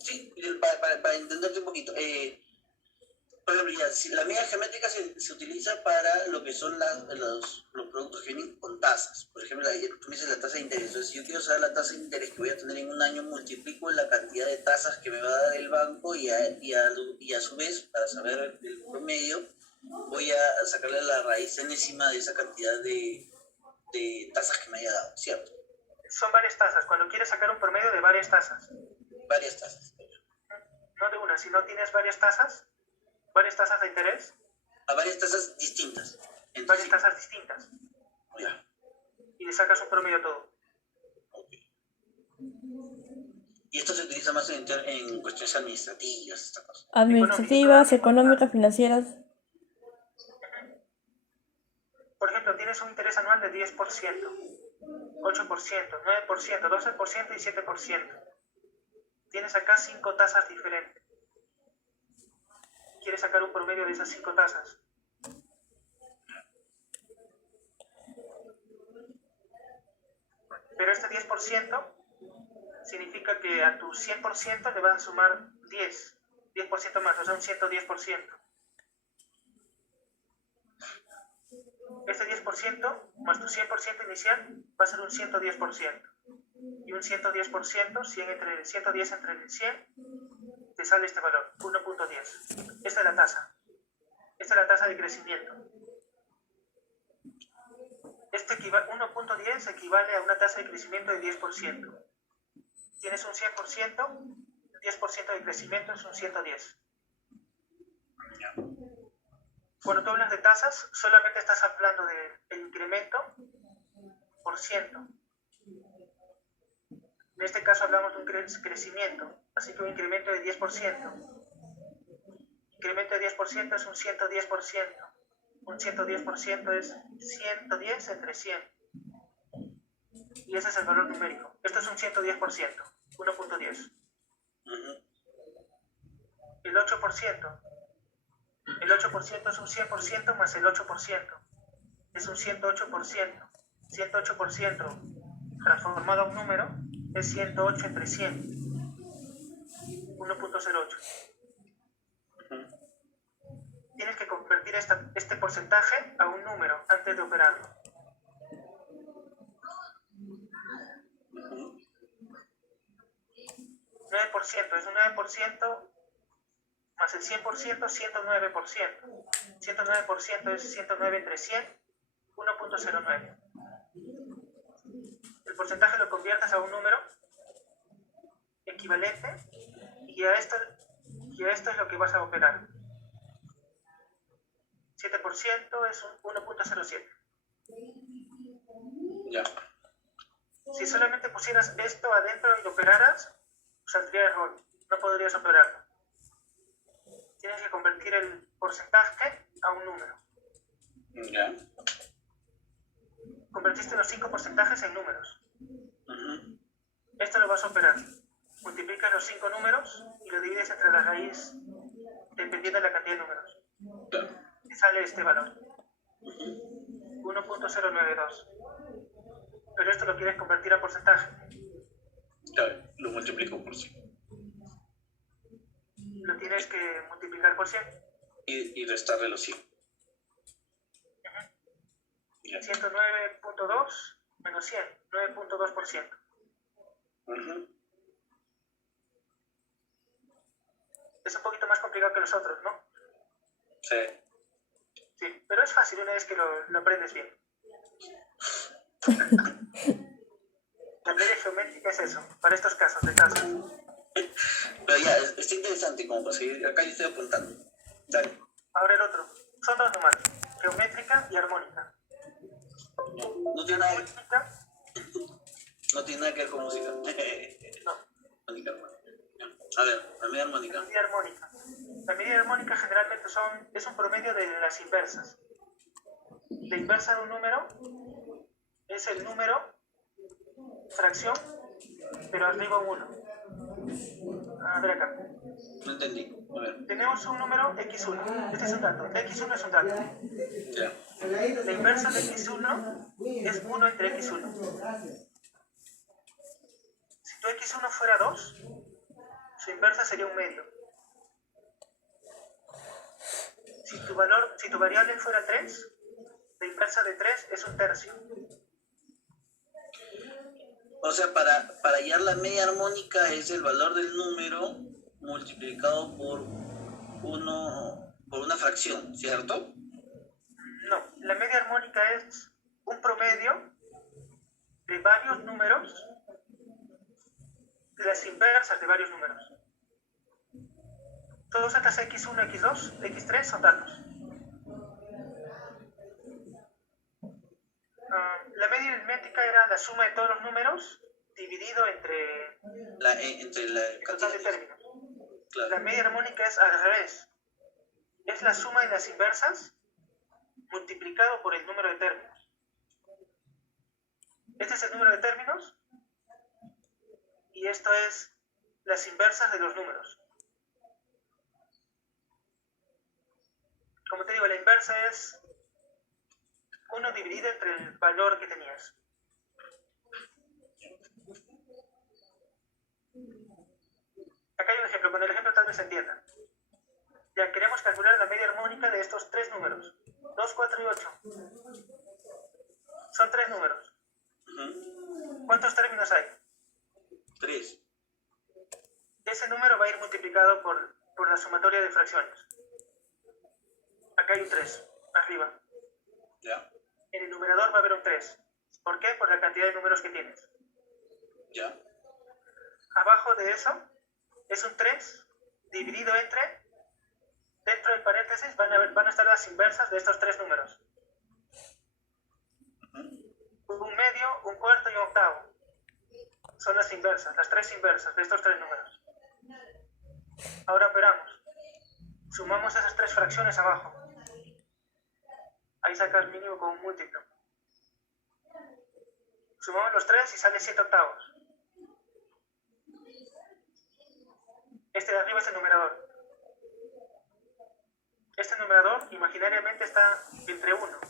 Sí, para entenderte un poquito. Por ejemplo, ya, si la media geométrica se utiliza para lo que son los productos que vienen con tasas. Por ejemplo, tú me dices la tasa de interés. Entonces, si yo quiero saber la tasa de interés que voy a tener en un año, multiplico la cantidad de tasas que me va a dar el banco y a su vez, para saber el promedio, voy a sacarle la raíz enésima de esa cantidad de tasas que me haya dado, ¿cierto? son varias tasas. Cuando quieres sacar un promedio de varias tasas. Varias tasas. No de una, si no tienes varias tasas de interés, A varias tasas distintas. Entre varias sí. tasas distintas. Ya. Y le sacas un promedio a todo. Ok. Y esto se utiliza más en cuestiones administrativas, esta cosa. Administrativas, económicas, financieras. Por ejemplo, tienes un interés anual de 10%, 8%, 9%, 12% y 7%. Tienes acá 5 tasas diferentes. Quieres sacar un promedio de esas 5 tasas. Pero este 10% significa que a tu 100% le vas a sumar 10% más, o sea, un 110%. Este 10% más tu 100% inicial va a ser un 110%. Y un 110%, 100 entre el 110 entre el 100, te sale este valor, 1.10. Esta es la tasa. Esta es la tasa de crecimiento. 1.10 equivale a una tasa de crecimiento de 10%. Tienes un 100%, 10% de crecimiento es un 110. Cuando tú hablas de tasas, solamente estás hablando del incremento por ciento. En este caso hablamos de un crecimiento, así que un incremento de 10%. Incremento de 10% es un 110%. Un 110% es 110 entre 100. Y ese es el valor numérico. Esto es un 110%, 1.10. El 8%. El 8% es un 100% más el 8%. Es un 108%. 108% transformado a un número es 108 entre 100. 1.08. Tienes que convertir este porcentaje a un número antes de operarlo. 9% es un 9% más el 100%, 109%. 109% es 109 entre 100, 1.09. El porcentaje lo conviertes a un número equivalente y a esto es lo que vas a operar. 7% es un 1.07. Ya. Si solamente pusieras esto adentro y lo operaras, saldría error. No podrías operarlo. Tienes que convertir el porcentaje a un número. Ya. Convertiste los 5 porcentajes en números. Esto lo vas a operar. Multiplicas los 5 números y lo divides entre la raíz dependiendo de la cantidad de números. Y sale este valor. 1.092. Pero esto lo quieres convertir a porcentaje. Claro, lo multiplico por 100. Lo tienes que multiplicar por 100. Y restarle los 100. 109.2 menos 100, 9.2%. Es un poquito más complicado que los otros, ¿no? Sí. Sí, pero es fácil una vez que lo aprendes bien. La media geométrica es eso, para estos casos de tasas. Pero ya, está interesante como para seguir. Acá yo estoy apuntando. Dale. Ahora el otro. Son dos nomás, geométrica y armónica. No tiene nada, Geométrica, no tiene nada que ver con música. no. Armónica, armónica. A ver, la media armónica. La medida armónica. La medida armónica generalmente es un promedio de las inversas. La inversa de un número es el número, fracción, pero arriba 1. A ver acá. No entendí. A ver. Tenemos un número x1. Este es un dato. X1 es un dato. Ya. La inversa de x1 es 1 entre x1. Si tu x1 fuera 2, su inversa sería un medio. Si tu variable fuera 3, la inversa de 3 es un tercio. O sea, para hallar la media armónica es el valor del número multiplicado por una fracción, ¿cierto? No, la media armónica es un promedio de varios números, de las inversas de varios números. Todos estas x1, x2, x3 son datos. La media aritmética era la suma de todos los números dividido entre el total de términos. Claro. La media armónica es al revés. Es la suma de las inversas multiplicado por el número de términos. Este es el número de términos y esto es las inversas de los números. Como te digo, la inversa es 1 dividido entre el valor que tenías. Acá hay un ejemplo, con el ejemplo tal vez se entienda. Ya queremos calcular la media armónica de estos tres números, 2, 4 y 8. Son tres números. ¿Cuántos términos hay? 3. Ese número va a ir multiplicado por la sumatoria de fracciones. Acá hay un 3, arriba. Ya. En el numerador va a haber un 3. ¿Por qué? Por la cantidad de números que tienes. Ya. Abajo de eso es un 3 dividido entre, dentro del paréntesis van a estar las inversas de estos tres números. Un medio, un cuarto y un octavo. Son las inversas, las tres inversas de estos tres números. Ahora operamos. Sumamos esas tres fracciones abajo. Ahí sacas mínimo con un múltiplo. Sumamos los 3 y sale 7 octavos. Este de arriba es el numerador. Este numerador imaginariamente está entre 1.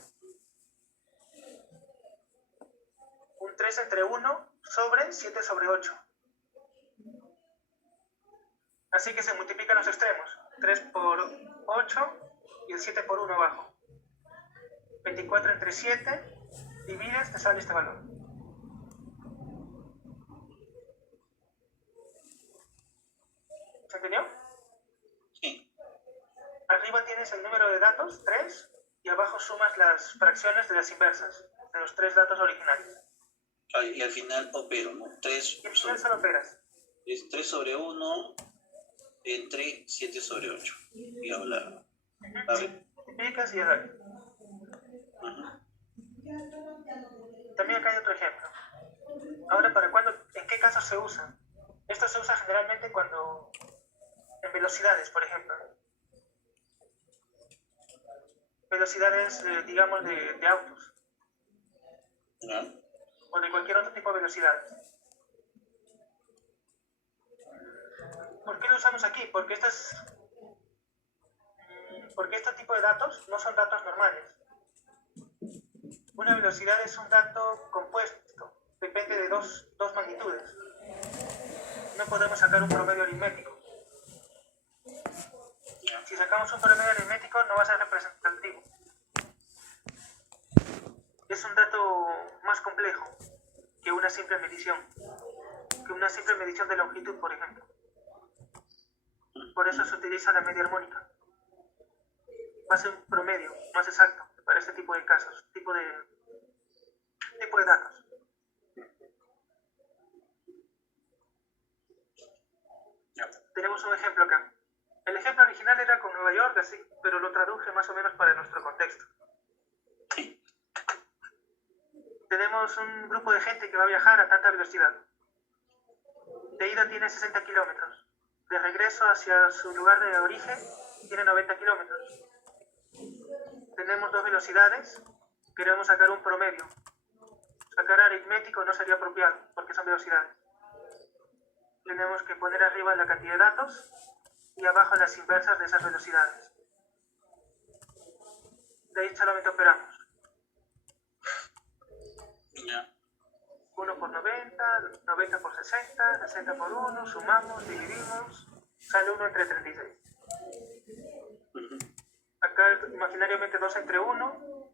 Un 3 entre 1 sobre 7 sobre 8. Así que se multiplican los extremos. 3 por 8 y el 7 por 1 abajo. 24 entre 7, divides, te sale este valor. ¿Se entendió? Sí. Arriba tienes el número de datos, 3, y abajo sumas las fracciones de las inversas, de los tres datos originales. Y al final opero, ¿no? 3 Y al final solo operas. es 3 sobre 1 entre 7 sobre 8. Y ahora, a ver. Multiplicas y ya sale. También acá hay otro ejemplo. Ahora, ¿en qué casos se usa? Esto se usa generalmente cuando, en velocidades, por ejemplo. Velocidades, digamos, de autos. ¿Ya? O de cualquier otro tipo de velocidad. ¿Por qué lo usamos aquí? Porque este tipo de datos no son datos normales. Una velocidad es un dato compuesto, depende de dos magnitudes. No podemos sacar un promedio aritmético. Si sacamos un promedio aritmético no va a ser representativo. Es un dato más complejo que una simple medición de longitud, por ejemplo. Por eso se utiliza la media armónica. Va a ser un promedio más exacto para este tipo de casos, tipo de datos. Tenemos un ejemplo acá. El ejemplo original era con Nueva York, así, pero lo traduje más o menos para nuestro contexto. Tenemos un grupo de gente que va a viajar a tanta velocidad. De ida tiene 60 kilómetros. De regreso hacia su lugar de origen tiene 90 kilómetros. Tenemos dos velocidades. Queremos sacar un promedio. Sacar aritmético no sería apropiado porque son velocidades. Tenemos que poner arriba la cantidad de datos y abajo las inversas de esas velocidades. De ahí solamente operamos. 1 por 90, 90 por 60, 60 por 1, sumamos, dividimos, sale 1 entre 36. Acá imaginariamente 2 entre 1,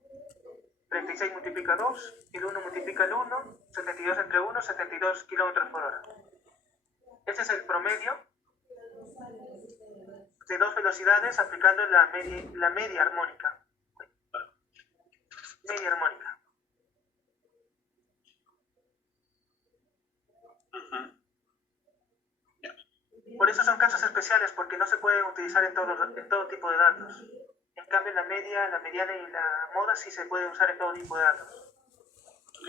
36 multiplica 2, el 1 multiplica el 1, 72 entre 1, 72 kilómetros por hora. Este es el promedio de dos velocidades aplicando la media armónica. Media armónica. Por eso son casos especiales, porque no se pueden utilizar en todo tipo de datos. En cambio, la media, la mediana y la moda sí se puede usar en todo tipo de datos. Ok.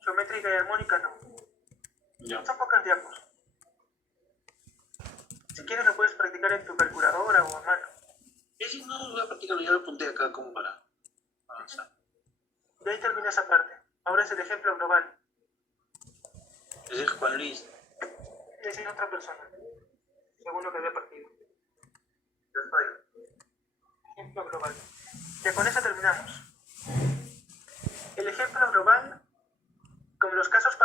Geométrica y armónica no. Ya. Son pocos diapos. Si quieres lo puedes practicar en tu calculadora o a mano. Y si no, voy a practicarlo, ya lo apunté acá como para avanzar. Y ahí termina esa parte. Ahora es el ejemplo global. Ese es Juan Luis. Es en otra persona, según lo que había partido. Ya estoy. Ejemplo global. Ya con eso terminamos. El ejemplo global, como los casos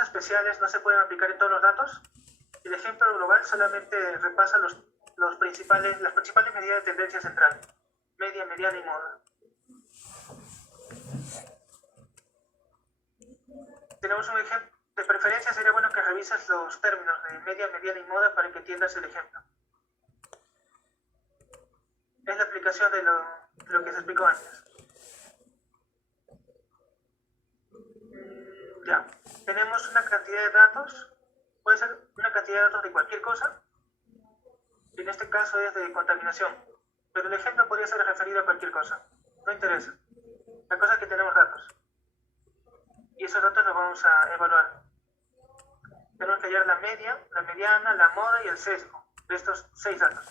especiales no se pueden aplicar en todos los datos, el ejemplo global solamente repasa las principales medidas de tendencia central, media, mediana y moda. Tenemos un ejemplo. De preferencia sería bueno que revises los términos de media, mediana y moda para que entiendas el ejemplo. Es la aplicación de lo que se explicó antes. Ya, tenemos una cantidad de datos, puede ser una cantidad de datos de cualquier cosa, en este caso es de contaminación, pero el ejemplo podría ser referido a cualquier cosa, no interesa. La cosa es que tenemos datos, y esos datos los vamos a evaluar. Tenemos que hallar la media, la mediana, la moda y el sesgo de estos 6 datos.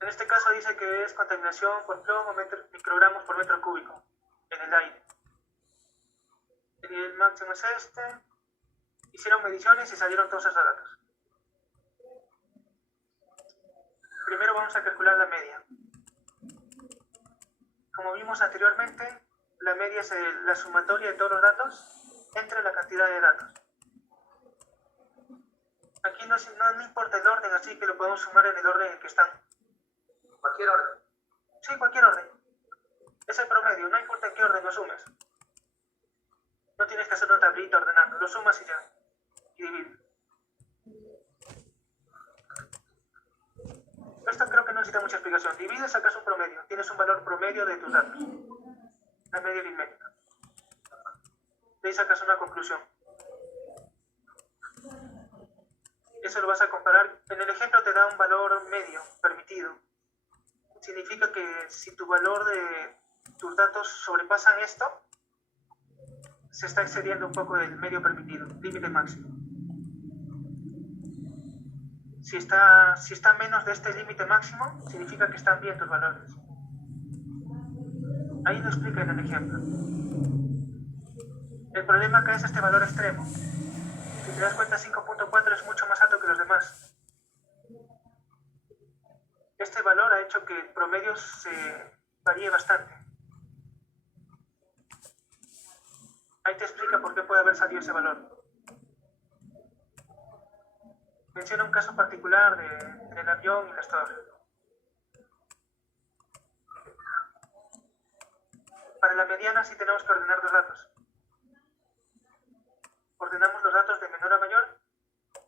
En este caso dice que es contaminación por plomo, microgramos por metro cúbico en el aire. El nivel máximo es este. Hicieron mediciones y salieron todos esos datos. Primero vamos a calcular la media. Como vimos anteriormente, la media es la sumatoria de todos los datos entre la cantidad de datos. Aquí no importa el orden, así que lo podemos sumar en el orden en el que están. ¿Cualquier orden? Sí, cualquier orden. Es el promedio, no importa en qué orden lo sumes. No tienes que hacer una tablita ordenando, lo sumas y ya. Y divides. Esto creo que no necesita mucha explicación. Divides, sacas un promedio. Tienes un valor promedio de tus datos. La media aritmética. De ahí sacas una conclusión. Eso lo vas a comparar. En el ejemplo te da un valor medio, permitido. Significa que si tu valor de tus datos sobrepasan esto, se está excediendo un poco del medio permitido, límite máximo. Si está menos de este límite máximo, significa que están bien tus valores. Ahí lo explica en el ejemplo. El problema acá es este valor extremo. Si te das cuenta, 5.4 es mucho más alto que los demás. Este valor ha hecho que el promedio se varíe bastante. Ahí te explica por qué puede haber salido ese valor. Menciona un caso particular del avión y las torres. Para la mediana sí tenemos que ordenar los datos. Ordenamos los datos de menor a mayor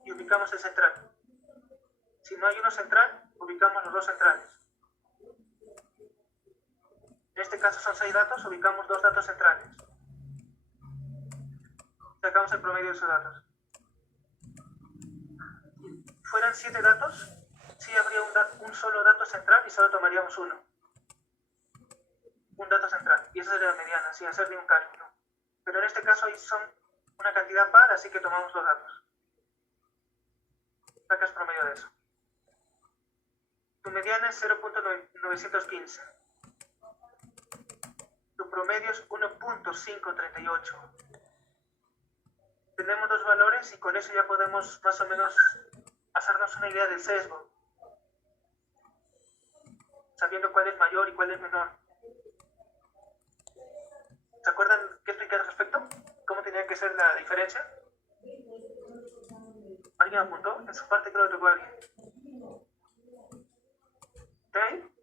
y ubicamos el central. Si no hay uno central, ubicamos los dos centrales. En este caso son 6 datos, ubicamos 2 datos centrales. Sacamos el promedio de esos datos. Si fueran 7 datos, sí habría un solo dato central y solo tomaríamos uno. Un dato central. Y esa sería la mediana, sin hacer ningún cálculo. Pero en este caso son una cantidad par, así que tomamos 2 datos. Sacas promedio de eso. Tu mediana es 0.915. Tu promedio es 1.538. Tenemos 2 valores y con eso ya podemos más o menos hacernos una idea del sesgo, sabiendo cuál es mayor y cuál es menor. ¿Se acuerdan qué expliqué al respecto? ¿Cómo tenía que ser la diferencia? ¿Alguien apuntó? En su parte creo que tocó alguien. ¿Está ahí?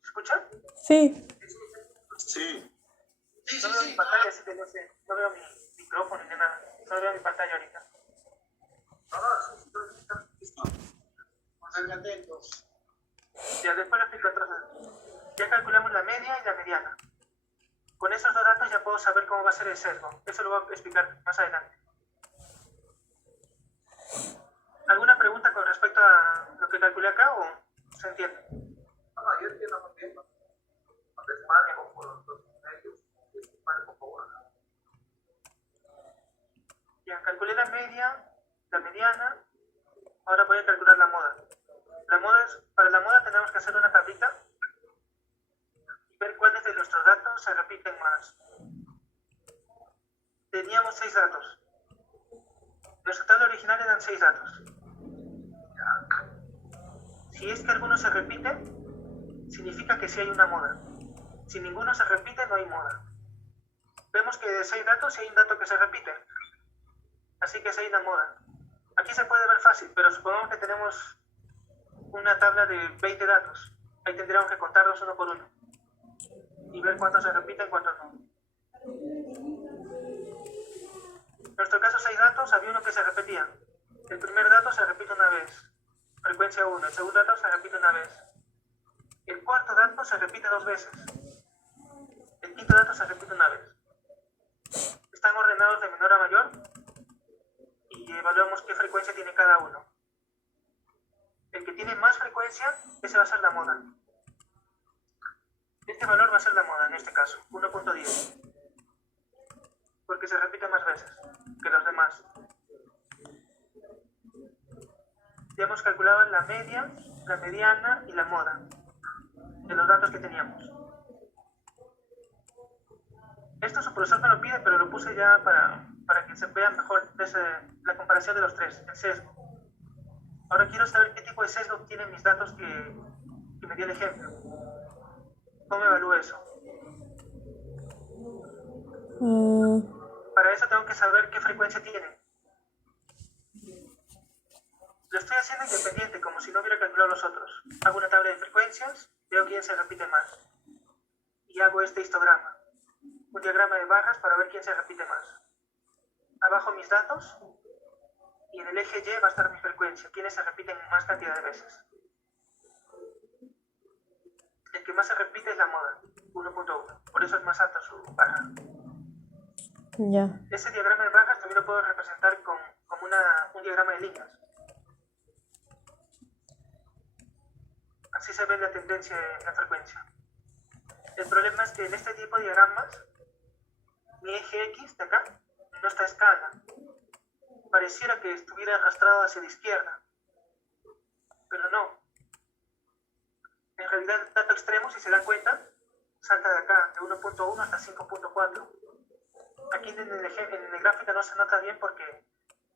¿Se escucha? Sí. Sí. No veo mi pantalla, así que no sé. No veo mi micrófono ni nada. Solo veo mi pantalla ahorita. Acércate atentos. Ya después lo explico entonces. Ya calculamos la media y la mediana. Con esos dos datos ya puedo saber cómo va a ser el sesgo. Eso lo voy a explicar más adelante. ¿Alguna pregunta con respecto a lo que calculé acá o se entiende? No, yo entiendo muy bien. Cuando es marco por los medios, es marco por... Ya, calculé la media, la mediana. Ahora voy a calcular la moda. Para la moda tenemos que hacer una tablita y ver cuáles de nuestros datos se repiten más. Teníamos 6 datos. Nuestro tabla original eran 6 datos. Si es que alguno se repite, significa que sí hay una moda. Si ninguno se repite, no hay moda. Vemos que de 6 datos sí hay un dato que se repite. Así que sí hay una moda. Aquí se puede ver fácil, pero supongamos que tenemos una tabla de 20 datos. Ahí tendríamos que contarlos uno por uno. Y ver cuántos se repiten y cuántos no. En nuestro caso 6 datos, había uno que se repetía. El primer dato se repite una vez. Frecuencia 1. El segundo dato se repite una vez. El cuarto dato se repite 2 veces. El quinto dato se repite una vez. Están ordenados de menor a mayor y evaluamos qué frecuencia tiene cada uno. El que tiene más frecuencia, ese va a ser la moda. Este valor va a ser la moda en este caso, 1.10. Porque se repite más veces que los demás. Ya hemos calculado la media, la mediana y la moda de los datos que teníamos. Esto su profesor me lo pide, pero lo puse ya para que se vea mejor la comparación de los tres, el sesgo. Ahora quiero saber qué tipo de sesgo tienen mis datos que me dio el ejemplo. ¿Cómo evalúo eso? Para eso tengo que saber qué frecuencia tienen. Lo estoy haciendo independiente, como si no hubiera calculado los otros. Hago una tabla de frecuencias, veo quién se repite más. Y hago este histograma. Un diagrama de barras para ver quién se repite más. Abajo mis datos y en el eje Y va a estar mi frecuencia, quiénes se repiten más cantidad de veces. El que más se repite es la moda, 1.1, por eso es más alta su barra. Ya. Ese diagrama de barras también lo puedo representar como un diagrama de líneas. Así se ve la tendencia en la frecuencia. El problema es que en este tipo de diagramas, mi eje X de acá no está a escala. Pareciera que estuviera arrastrado hacia la izquierda, pero no. En realidad el dato extremo, si se dan cuenta, salta de acá, de 1.1 hasta 5.4. Aquí en el gráfico no se nota bien porque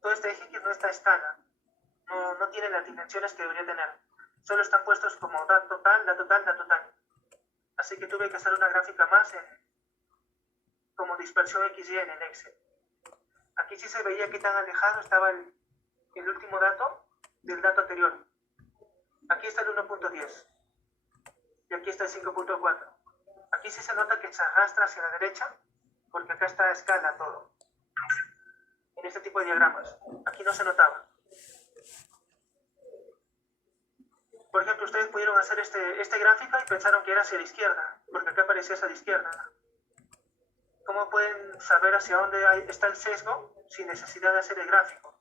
todo este eje X no está a escala. No tiene las dimensiones que debería tener. Solo están puestos como dato total, dato total, dato total. Así que tuve que hacer una gráfica más como dispersión XY en el Excel. Aquí sí se veía qué tan alejado estaba el último dato del dato anterior. Aquí está el 1.10 y aquí está el 5.4. Aquí sí se nota que se arrastra hacia la derecha porque acá está a escala todo. En este tipo de diagramas. Aquí no se notaba. Por ejemplo, ustedes pudieron hacer este gráfico y pensaron que era hacia la izquierda, porque acá aparecía hacia la izquierda. ¿Cómo pueden saber hacia dónde está el sesgo sin necesidad de hacer el gráfico?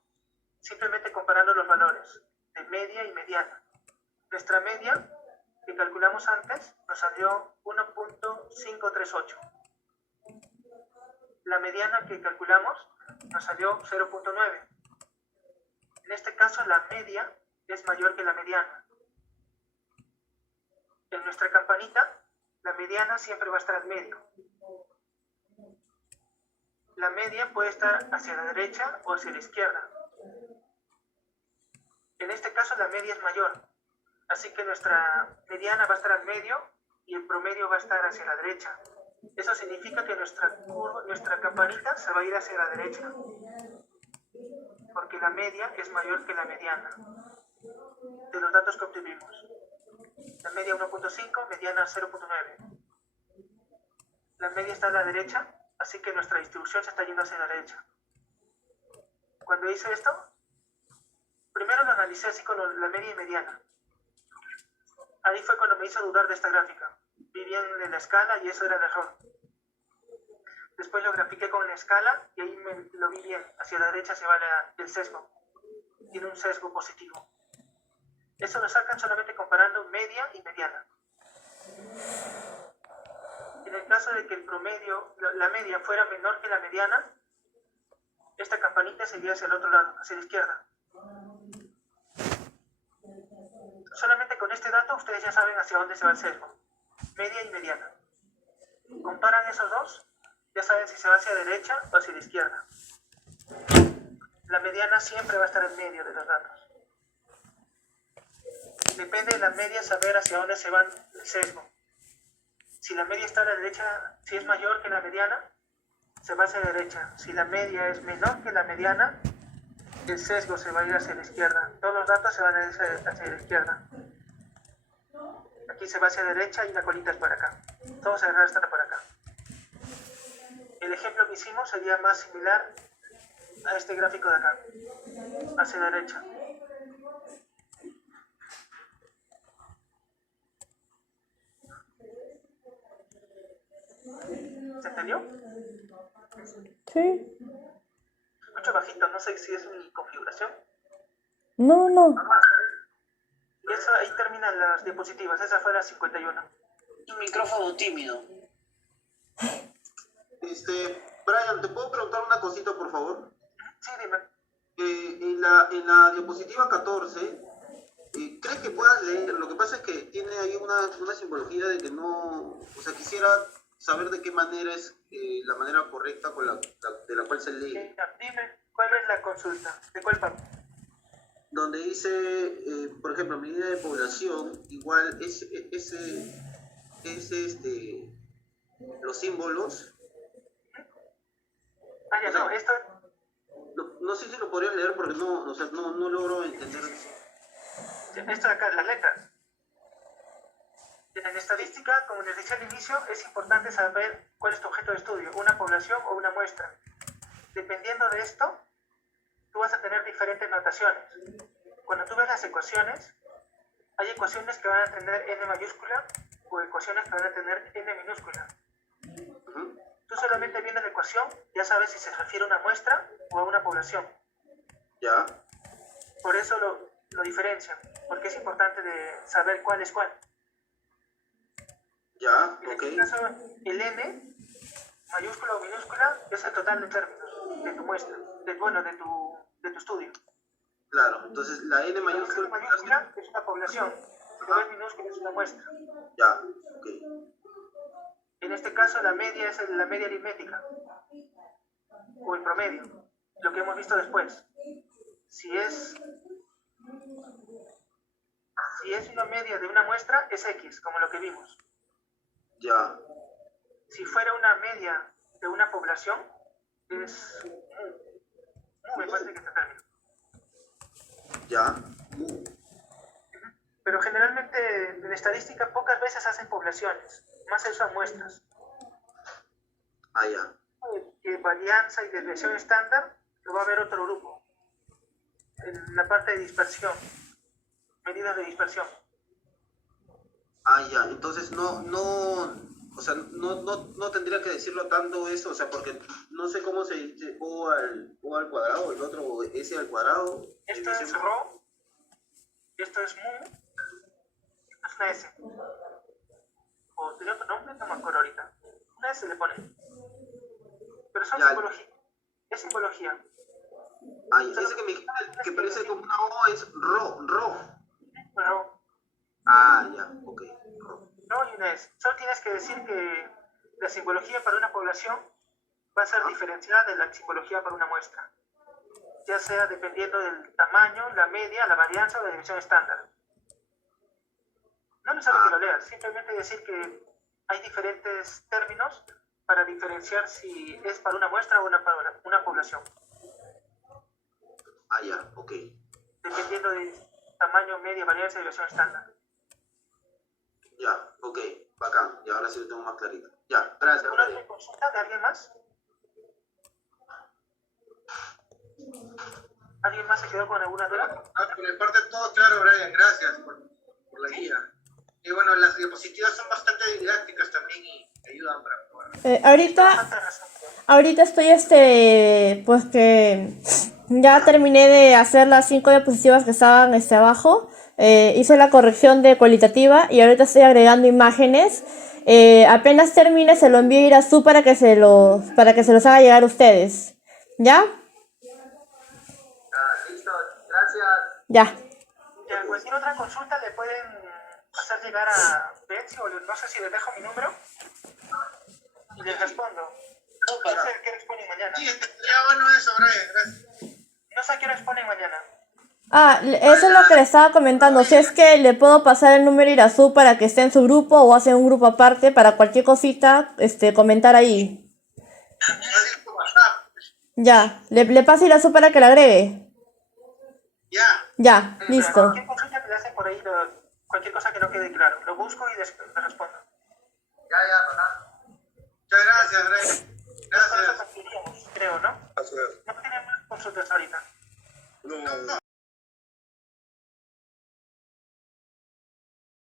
Simplemente comparando los valores de media y mediana. Nuestra media, que calculamos antes, nos salió 1.538. La mediana que calculamos nos salió 0.9. En este caso, la media es mayor que la mediana. En nuestra campanita, la mediana siempre va a estar al medio. La media puede estar hacia la derecha o hacia la izquierda. En este caso, la media es mayor. Así que nuestra mediana va a estar al medio y el promedio va a estar hacia la derecha. Eso significa que nuestra campanita se va a ir hacia la derecha. Porque la media es mayor que la mediana. De los datos que obtuvimos. La media 1.5, mediana 0.9. La media está a la derecha, así que nuestra distribución se está yendo hacia la derecha. Cuando hice esto, primero lo analicé así con la media y mediana. Ahí fue cuando me hizo dudar de esta gráfica. Vi bien en la escala y eso era el error. Después lo grafiqué con la escala y ahí lo vi bien. Hacia la derecha se va el sesgo. Tiene un sesgo positivo. Eso lo sacan solamente comparando media y mediana. En el caso de que el promedio, la media fuera menor que la mediana, esta campanita sería hacia el otro lado, hacia la izquierda. Solamente con este dato ustedes ya saben hacia dónde se va el sesgo. Media y mediana. Comparan esos dos, ya saben si se va hacia la derecha o hacia la izquierda. La mediana siempre va a estar en medio de los datos. Depende de la media saber hacia dónde se va el sesgo. Si la media está a la derecha, si es mayor que la mediana, se va hacia la derecha. Si la media es menor que la mediana, el sesgo se va a ir hacia la izquierda. Todos los datos se van a ir hacia la izquierda. Aquí se va hacia la derecha y la colita es por acá. Todo se va a estar por acá. El ejemplo que hicimos sería más similar a este gráfico de acá, hacia la derecha. ¿Se entendió? Sí. Mucho bajito, no sé si es mi configuración. No. Y eso, ahí terminan las diapositivas, esa fue la 51. Un micrófono tímido. Brian, ¿te puedo preguntar una cosita, por favor? Sí, dime. En la diapositiva 14, ¿crees que puedas leer? Lo que pasa es que tiene ahí una simbología de que no... O sea, quisiera saber de qué manera es la manera correcta de la cual se lee. Dime, ¿cuál es la consulta? ¿De cuál parte? Donde dice, por ejemplo, medida de población, igual los símbolos. Ah, ya, O sea, no, esto... No sé si lo podrías leer porque no logro entender. Esto de acá, las letras. En estadística, como les decía al inicio, es importante saber cuál es tu objeto de estudio, una población o una muestra. Dependiendo de esto, tú vas a tener diferentes notaciones. Cuando tú ves las ecuaciones, hay ecuaciones que van a tener n mayúscula o ecuaciones que van a tener n minúscula. Tú solamente viendo la ecuación ya sabes si se refiere a una muestra o a una población. ¿Ya? Por eso lo diferencian, porque es importante de saber cuál es cuál. ¿Ya? En Ok. este caso, el n, mayúscula o minúscula, es el total de términos de tu muestra, de tu estudio. Claro, entonces la N La mayúscula... mayúscula es una población, la n minúscula es una muestra. Ya, ok. En este caso, la media es la media aritmética, o el promedio, lo que hemos visto después. Si es una media de una muestra, es X, como lo que vimos. Ya, Si fuera una media de una población, es muy fuerte que este término. ya. Pero generalmente en estadística pocas veces hacen poblaciones, más se usan muestras. Ah, ya. Que varianza y desviación estándar lo va a ver otro grupo. En la parte de dispersión, medidas de dispersión. Ah, ya. Entonces o sea, no tendría que decirlo tanto eso, o sea, porque no sé cómo se dice O al cuadrado, el otro S al cuadrado. Esto es ρ, esto es mu, esto es una S. O tiene otro nombre, no me acuerdo ahorita. Una S le pone. Pero son Ya. simbología. Es simbología. Ah, ya. Ese que me dijiste que parece como una O es Rho. Pero Ah, ya, ok. Rho. no y una S. Solo tienes que decir que la simbología para una población va a ser diferenciada de la simbología para una muestra. Ya sea dependiendo del tamaño, la media, la varianza o la división estándar. No necesariamente que lo leas, simplemente decir que hay diferentes términos para diferenciar si es para una muestra o para una población, Ah, ya, ok. dependiendo del tamaño, media, varianza y división estándar. Ya, ok. Bacán. Ya ahora sí lo tengo más clarito. Ya, gracias. ¿Alguna Brian. otra consulta de alguien más? ¿Alguien más se quedó con alguna duda? Por mi parte todo claro, Brian, gracias por la guía. Y bueno, las diapositivas son bastante didácticas también y ayudan para probar. Ahorita Bastante razón. Ahorita estoy, pues que ya terminé de hacer las 5 diapositivas que estaban, abajo. Hice la corrección de cualitativa y ahorita estoy agregando imágenes. Apenas termine, se lo envío a Irazú para que se los haga llegar a ustedes. ¿Ya? Listo, gracias. Ya. Ya, cualquier otra consulta le pueden hacer llegar a Betsy o no sé si les dejo mi número y les respondo. No, No para. sé qué exponen mañana. Sí, ya bueno eso, Brian, gracias. No sé qué exponen mañana. Eso es lo que le estaba comentando. Si es que le puedo pasar el número a Irazú para que esté en su grupo o hace un grupo aparte para cualquier cosita, comentar ahí. Así por WhatsApp. Ya. Le paso a Irazú para que la agregue. Ya. Ya, listo. Cualquier consulta que le hacen por ahí, cualquier cosa que no quede claro, lo busco y les respondo. Ya, Fernando. Muchas gracias, Brian. Con eso Gracias. concluiríamos, creo, ¿no? Gracias. No tienen más consultas ahorita. No, No, no.